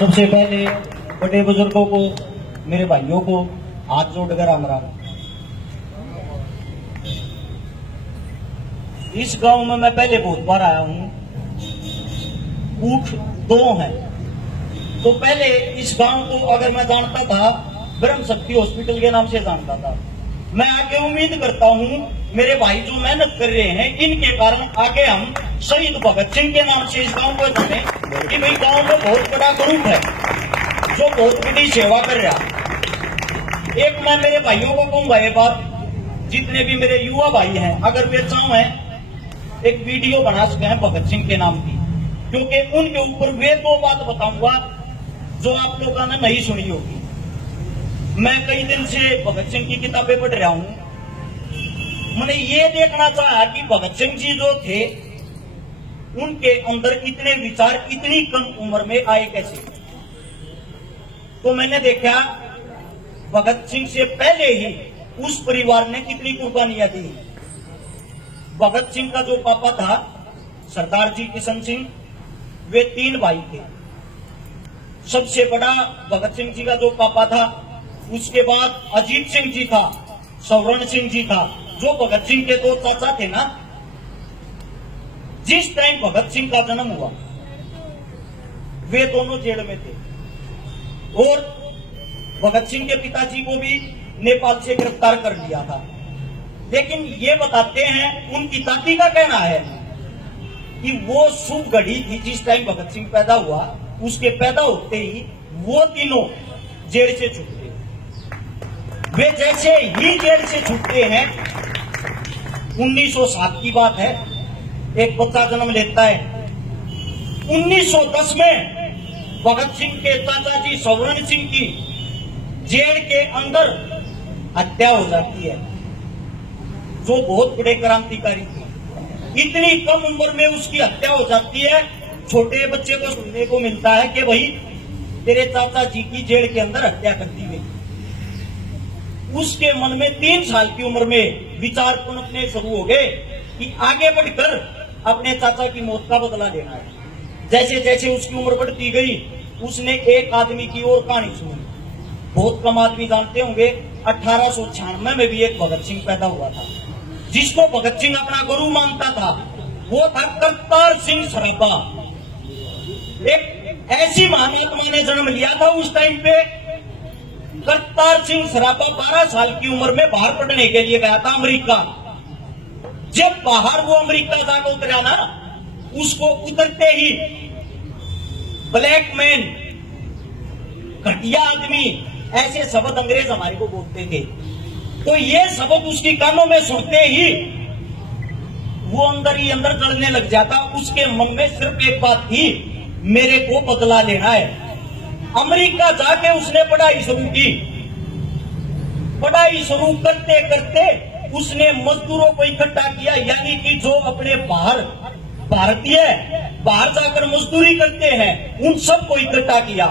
सबसे पहले बड़े बुजुर्गों को, मेरे भाइयों को हाथ जोड़कर राम राम। इस गांव में मैं पहले बहुत बार आया हूं। ऊंट दो हैं, तो पहले इस गांव को अगर मैं जानता था ब्रह्म शक्ति हॉस्पिटल के नाम से जानता था। मैं आगे उम्मीद करता हूं मेरे भाई जो मेहनत कर रहे हैं इनके कारण आगे हम शहीद भगत सिंह के नाम से इस गांव को जाने कि भाई गांव में बहुत बड़ा ग्रुप है जो बहुत बड़ी सेवा कर रहा। एक मैं मेरे भाइयों को कहूंगा ये बात, जितने भी मेरे युवा भाई हैं अगर वे चाहें एक वीडियो बना सके हैं भगत सिंह के नाम की, क्योंकि उनके ऊपर वे दो बात बताऊंगा जो आप लोगों ने नहीं सुनी होगी। मैं कई दिन से भगत सिंह की किताबें पढ़ रहा हूं। मैंने ये देखना चाहा कि भगत सिंह जी जो थे उनके अंदर इतने विचार इतनी कम उम्र में आए कैसे। तो मैंने देखा भगत सिंह से पहले ही उस परिवार ने कितनी कुर्बानियां दी। भगत सिंह का जो पापा था सरदार जी किशन सिंह, वे 3 भाई थे। सबसे बड़ा भगत सिंह जी का जो पापा था, उसके बाद अजीत सिंह जी था, सवर्ण सिंह जी था, जो भगत सिंह के 2 चाचा थे ना। जिस टाइम भगत सिंह का जन्म हुआ वे दोनों जेल में थे और भगत सिंह के पिताजी को भी नेपाल से गिरफ्तार कर लिया था। लेकिन ये बताते हैं, उनकी दादी का कहना है कि वो शुभ घड़ी थी जिस टाइम भगत सिंह पैदा हुआ, उसके पैदा होते ही वो तीनों जेल से छूट गए। वे जैसे ही जेल से छूटते हैं, 1907 की बात है, एक बच्चा जन्म लेता है। 1910 में भगत सिंह के चाचा जी सवर्ण सिंह की जेल के अंदर हत्या हो जाती है, जो बहुत बड़े क्रांतिकारी थे। इतनी कम उम्र में उसकी हत्या हो जाती है। छोटे बच्चे को सुनने को मिलता है कि भाई तेरे चाचा जी की जेल के अंदर हत्या कर दी गई। उसके मन में 3 साल की उम्र में विचार पनपने शुरू हो गए कि आगे बढ़कर अपने चाचा की मौत का बदला लेना है। जैसे जैसे उसकी उम्र बढ़ती गई, उसने एक आदमी की और कहानी सुनी। बहुत कम आदमी जानते होंगे, 1896 में भी एक भगत सिंह पैदा हुआ था, जिसको भगत सिंह अपना गुरु मानता था। वो था करतार सिंह सराभा। एक ऐसी महात्मा ने जन्म लिया था उस टाइम पे। करतार सिंह सराभा 12 साल की उम्र में बाहर पढ़ने के लिए गया था अमेरिका। जब बाहर वो अमेरिका जाकर उतरा ना, उसको उतरते ही ब्लैक मैन, घटिया आदमी, ऐसे शब्द अंग्रेज हमारे को बोलते थे। तो ये शब्द उसकी कानों में सुनते ही वो अंदर ही अंदर जलने लग जाता। उसके मन में सिर्फ एक बात थी, मेरे को बदला लेना है। अमेरिका जाके उसने पढ़ाई शुरू की। पढ़ाई शुरू करते करते उसने मजदूरों को इकट्ठा किया, यानी कि जो अपने भारतीय बाहर जाकर मजदूरी करते हैं उन सबको इकट्ठा किया।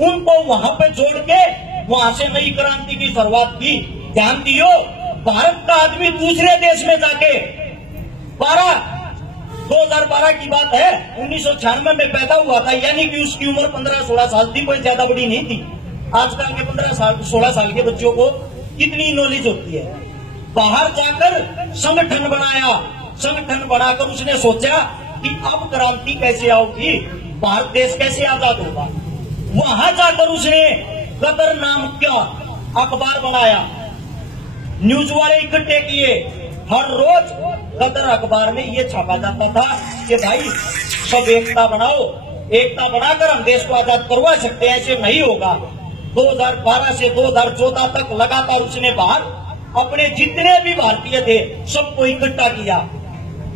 उनको वहां पे जोड़ के वहां से नई क्रांति की शुरुआत की। ध्यान दियो, भारत का आदमी दूसरे देश में जाके 2012 की बात है, 1996 में पैदा हुआ था, यानी कि उसकी उम्र 15-16 साल थी, कोई ज्यादा बड़ी नहीं थी। आजकल के 15-16 साल के बच्चों को कितनी नॉलेज होती है। बाहर जाकर संगठन बनाया। संगठन बनाकर उसने सोचा कि अब क्रांति कैसे आओगी, भारत देश कैसे आजाद होगा। वहां जाकर उसने गदर नाम का अखबार बनाया। न्यूज वाले इकट्ठे किए। हर रोज गदर अखबार में ये छापा जाता था कि भाई सब एकता बनाओ, एकता बनाकर हम देश को आजाद करवा सकते हैं, ऐसे नहीं होगा। 2012 से 2014 तक लगातार उसने बाहर अपने जितने भी भारतीय थे सबको इकट्ठा किया।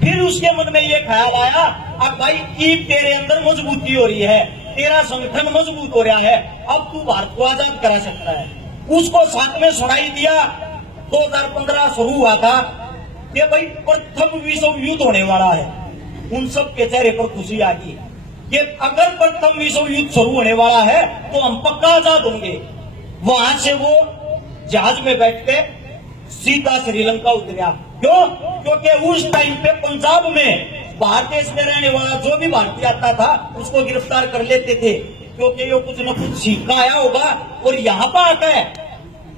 फिर उसके मन में ये ख्याल आया, अब भाई की तेरे अंदर मजबूती हो रही है, तेरा संगठन मजबूत हो रहा है, अब तू भारत को आजाद करा सकता है। उसको साथ में सुनाई दिया। 2015 शुरू हुआ था कि भाई प्रथम विश्व युद्ध होने वाला है। उन सब के चेहरे पर खुशी आ गई कि अगर प्रथम विश्व युद्ध शुरू होने वाला है तो हम पक्का आजाद होंगे। वहां से वो जहाज में बैठ के सीधा श्रीलंका उतरा। क्यों? क्योंकि उस टाइम पे पंजाब में बाहर देश में रहने वाला जो भी भारतीय आता था उसको गिरफ्तार कर लेते थे। क्योंकि यो कुछ न कुछ सीख का आया होगा और यहाँ पर आता है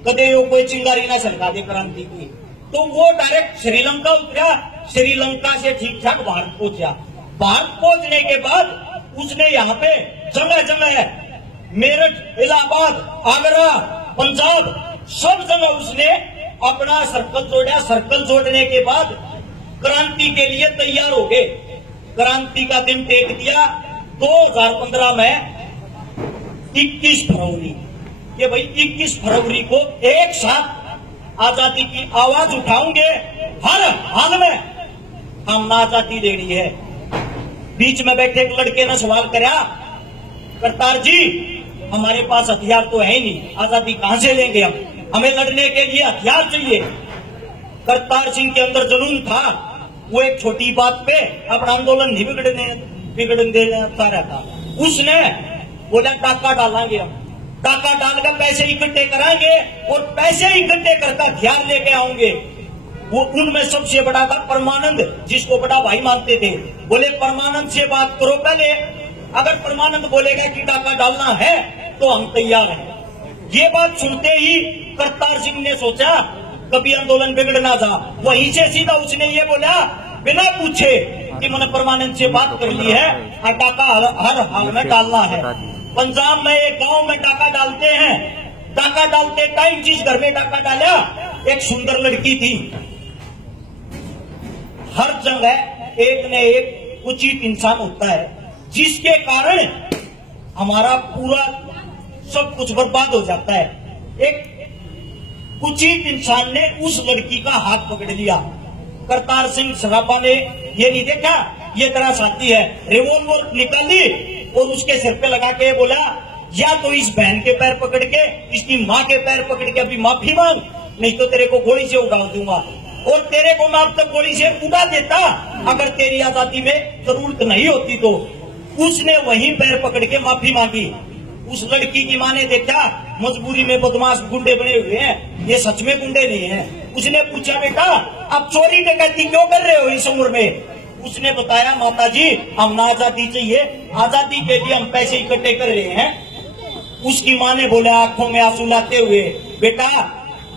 कदे यो कोई चिंगारी ना सरका दे क्रांति की। तो वो डायरेक्ट श्रीलंका उतरा, श्रीलंका से ठीक ठाक भारत पहुंचा। भारत पहुंचने के बाद उसने यहाँ पे जगह जगह मेरठ, इलाहाबाद, आगरा, पंजाब सब जगह उसने अपना सर्कल जोड़ा। सर्कल जोड़ने के बाद क्रांति के लिए तैयार हो गए। क्रांति का दिन टेक दिया 2015 में 21 फरवरी। ये भाई 21 फरवरी को एक साथ आजादी की आवाज उठाओगे, हर हाल में हमने आजादी देनी है। बीच में बैठे एक लड़के ने सवाल करा, करतार जी हमारे पास हथियार तो है ही नहीं, आजादी कहां से लेंगे हम, हमें लड़ने के लिए हथियार चाहिए। करतार सिंह के अंदर जुनून था, वो एक छोटी बात पे अपना आंदोलन नहीं बिगड़ने देना चाह रहा था। उसने बोला डाका डालेंगे हम, डाका डालकर पैसे इकट्ठे कराएंगे और पैसे इकट्ठे करके हथियार लेके आएंगे। वो उनमें सबसे बड़ा था परमानंद, जिसको बड़ा भाई मानते थे। बोले परमानंद से बात करो पहले, अगर परमानंद बोलेगा कि डाका डालना है तो हम तैयार हैं। ये बात सुनते ही करतार सिंह ने सोचा कभी आंदोलन बिगड़ ना जा। वहीं से सीधा उसने ये बोला बिना पूछे कि मैंने परमानंद से बात कर ली है और डाका हर हाल में डालना है। पंजाब में एक गांव में डाका डालते हैं। डाका डालते टाइम जिस घर में डाका डाला एक सुंदर लड़की थी। हर जगह एक न एक उचित इंसान होता है जिसके कारण हमारा पूरा सब कुछ बर्बाद हो जाता है। एक उचित इंसान ने उस लड़की का हाथ पकड़ लिया। करतार सिंह सराफा ने ये नहीं देखा ये तेरा साथी है, रिवॉल्वर निकाली और उसके सिर पे लगा के बोला या तो इस बहन के पैर पकड़ के इसकी माँ के पैर पकड़ के अभी माफी मांग, नहीं तो तेरे को गोली से उड़ा दूंगा। और तेरे को मैं अब तक गोली से उड़ा देता अगर तेरी आजादी में जरूरत नहीं होती तो। उसने वहीं पैर पकड़ के माफी मांगी। उस लड़की की माँ ने देखा मजबूरी में बदमाश गुंडे बने हुए हैं, ये सच में गुंडे नहीं है। उसने पूछा बेटा आप चोरी डकैती क्यों कर रहे हो इस उम्र में? उसने बताया माता जी हम आजादी चाहिए, आजादी के लिए हम पैसे इकट्ठे कर रहे हैं। उसकी माँ ने बोला आंखों में आंसू लाते हुए बेटा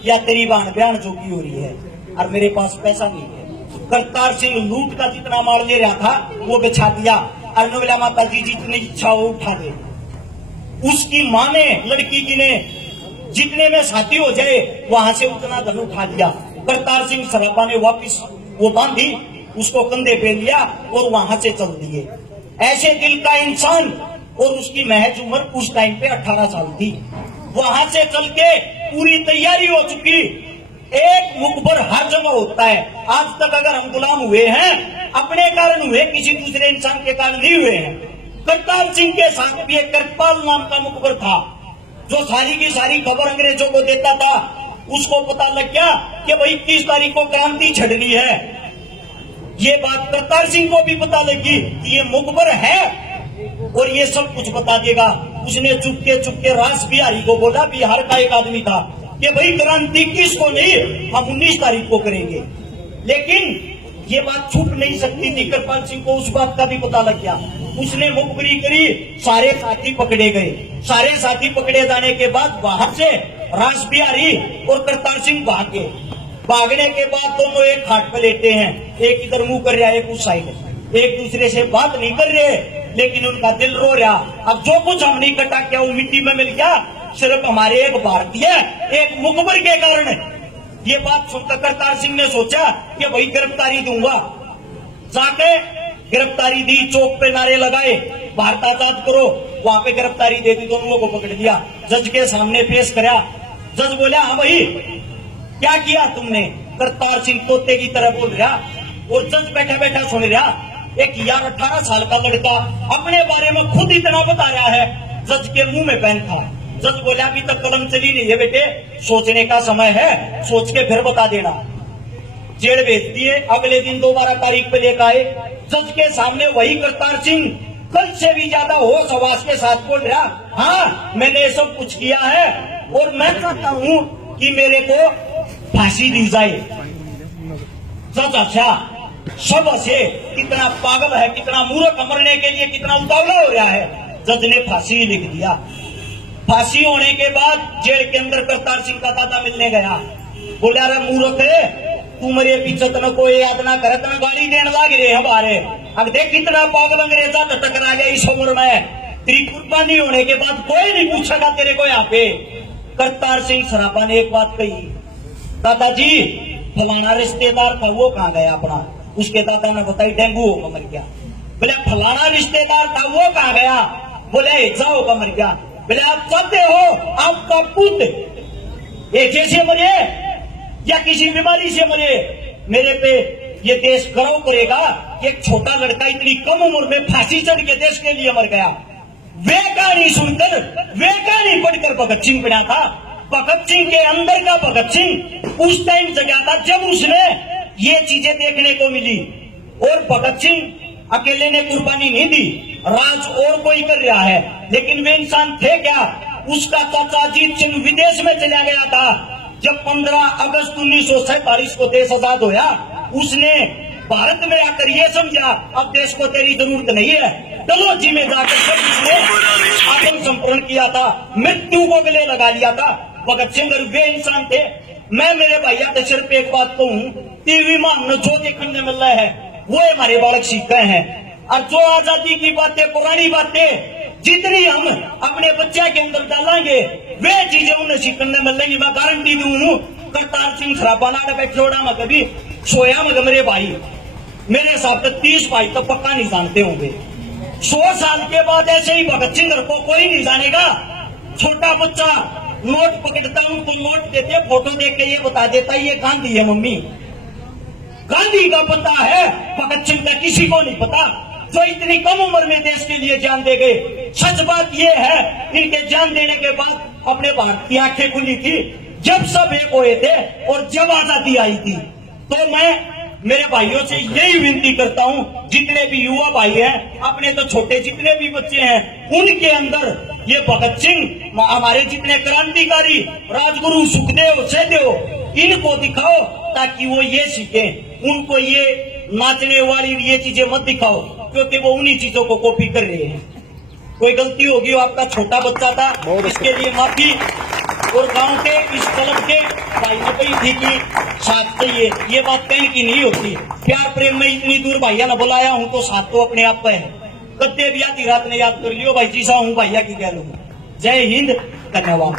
या तेरी बहन बयान जोगी हो रही है और मेरे पास पैसा नहीं है। करतार सिंह लूट का जितना माल ले रहा था वो बिछा दिया और बोला माता जी जितनी इच्छा हो उठा दे। उसकी माँ ने लड़की की ने जितने में साथी हो जाए वहां से उतना धन उठा दिया। करतार सिंह सराफा ने वापिस वो बांधी, उसको कंधे पे लिया और वहां से चल दिए। ऐसे दिल का इंसान और उसकी महज उम्र उस टाइम पे 18 साल थी। वहां से चल के पूरी तैयारी हो चुकी। एक मुखबर हर जगह होता है। आज तक अगर हम गुलाम हुए हैं अपने कारण हुए, किसी दूसरे इंसान के कारण नहीं हुए हैं। करतार सिंह के साथ भी एक करपाल नाम का मुखबर था जो सारी की सारी खबर अंग्रेजों को देता था। उसको पता लग गया कि भाई 21 तारीख को क्रांति छड़नी है। ये बात करतार सिंह को भी पता लगी कि ये मुखबर है और ये सब कुछ बता देगा। उसने चुपके रास बिहारी को बोला, बिहार का एक आदमी था, कि भाई क्रांति किसको नहीं हम 19 तारीख को करेंगे। लेकिन ये बात छुप नहीं सकती थी। करपाल सिंह को उस बात का भी पता लग गया। उसने मुखबरी करी, सारे साथी पकड़े गए। सारे साथी पकड़े जाने के बाद बाहर से रास बिहारी और करतार सिंह भाग गए। भागने के बाद दोनों एक खाट पे लेटे हैं, एक इधर मुंह कर रहा है एक उस साइड, एक दूसरे से बात नहीं कर रहे लेकिन उनका दिल रो रहा। अब जो कुछ हमने इकट्ठा किया वो मिट्टी में मिल गया, सिर्फ हमारे एक भारतीय एक मुखबर के कारण। ये बात सुनकर करतार सिंह ने सोचा कि भाई गिरफ्तारी दूंगा। जाके गिरफ्तारी दी, चौक पे नारे लगाए भारत आजाद करो। वहां पे गिरफ्तारी दे दी, दोनों को पकड़ लिया, जज के सामने पेश करा। जज बोला हाँ भाई क्या किया तुमने? करतार सिंह तोते की तरह बोल रहा और जज बैठा बैठा सुन रहा। एक 18 साल का लड़का अपने बारे में खुद इतना बता रहा है, जज के मुंह में पेन था। जज बोला अभी तक कलम चली नहीं है बेटे, सोचने का समय है, सोच के फिर बता देना। जेल भेज दिए। अगले दिन दोबारा तारीख पे लेकर आए। जज के सामने वही करतार सिंह कल से भी ज्यादा होश हवास के साथ बोल रहा, हाँ मैंने ये सब कुछ किया है और मैं चाहता हूँ कि मेरे को फांसी दी जाए। जज अच्छा सब से कितना पागल है, कितना मूर्ख, मरने के लिए कितना उतावला हो रहा है। जज ने फांसी लिख दिया। फांसी होने के बाद जेल के अंदर करतार सिंह का दादा मिलने गया। बोला रे मूर्ख तू मेरे पीछे तना कोई याद ना करे, तना गाड़ी देने लाग रहे हमारे, अब देख कितना पागल अंग्रेजा टकरा गया इस उम्र में, तेरी कुर्बानी होने के बाद कोई नहीं पूछेगा तेरे को यहाँ पे। करतार सिंह सराबा ने एक बात कही, दादाजी फलाना रिश्तेदार था वो कहाँ गया अपना? उसके दादा ने बताई डेंगू होगा मर गया। बोले फलाना रिश्तेदार था वो कहाँ गया? बोले ऐसा होगा मर गया। बोले आप चाहते हो आपका पुत्र ऐसे से मरे या किसी बीमारी से मरे? मेरे पे ये देश गर्व करेगा कि एक छोटा लड़का इतनी कम उम्र में फांसी चढ़ के देश के लिए मर गया। वे कहानी सुनकर, वे कहानी पढ़कर भगत सिंह बना था। भगत सिंह के अंदर का भगत सिंह उस टाइम जगा था जब उसने ये चीजें देखने को मिली। और भगत सिंह अकेले ने कुर्बानी नहीं दी, राज और कोई कर रहा है, लेकिन वे इंसान थे क्या? उसका चाचा अजीत सिंह विदेश में चला गया था जब 15 अगस्त 1947 को देश आजाद होया। उसने भारत में आकर ये समझा अब देश को तेरी जरूरत नहीं है, डलहौजी में जाकर सब उसने आत्मसमर्पण किया था, मृत्यु को गले लगा लिया था। भगत सिंह वे इंसान थे। मैं मेरे भैया के सिर पे एक बात कहूँ, टीवी में हमने जो देखने मिल रहा है वो हमारे बालक सीख रहे हैं। और जो आजादी की बातें, पुरानी बातें जितनी हम अपने बच्चे के अंदर डालेंगे वे चीजें उन्हें सीखने मिलेंगी। मैं गारंटी दूं, करतार सिंह सराबा ना बैठोड़ा में कभी सोया मगर मेरे भाई, मेरे हिसाब से 30 भाई तो पक्का नहीं जानते होंगे। 100 साल के बाद ऐसे ही भगत सिंह को कोई नहीं जानेगा। छोटा बच्चा नोट पकड़ता हूं तो नोट देते, फोटो देख के ये बता देता ये गांधी है मम्मी। गांधी का पता है, भगत सिंह का किसी को नहीं पता, जो इतनी कम उम्र में देश के लिए जान दे गए। सच बात ये है, इनके जान देने के बाद अपने भारत की आंखें खुली थी जब सब एक हुए थे और जब आजादी आई थी। तो मैं मेरे भाइयों से यही विनती करता हूं, जितने भी युवा भाई हैं, अपने तो छोटे जितने भी बच्चे हैं, उनके अंदर ये भगत सिंह, हमारे जितने क्रांतिकारी राजगुरु सुखदेव, सहदेव, इनको दिखाओ ताकि वो ये सीखें। उनको ये नाचने वाली ये चीजें मत दिखाओ, क्योंकि वो उन्हीं चीजों को कॉपी कर रहे हैं। कोई गलती होगी, वो आपका छोटा बच्चा था, इसके लिए माफी। और गांव के इस क्लब के भाई ने कही थी कि साथ चाहिए, ये बात कहने की नहीं होती। प्यार प्रेम में इतनी दूर भैया ने बुलाया हूं तो साथ तो अपने आप पे है। कद्दे भी आती रात ने याद कर लियो भाई जी सा हूँ भैया की कह लूंगा। जय हिंद, धन्यवाद।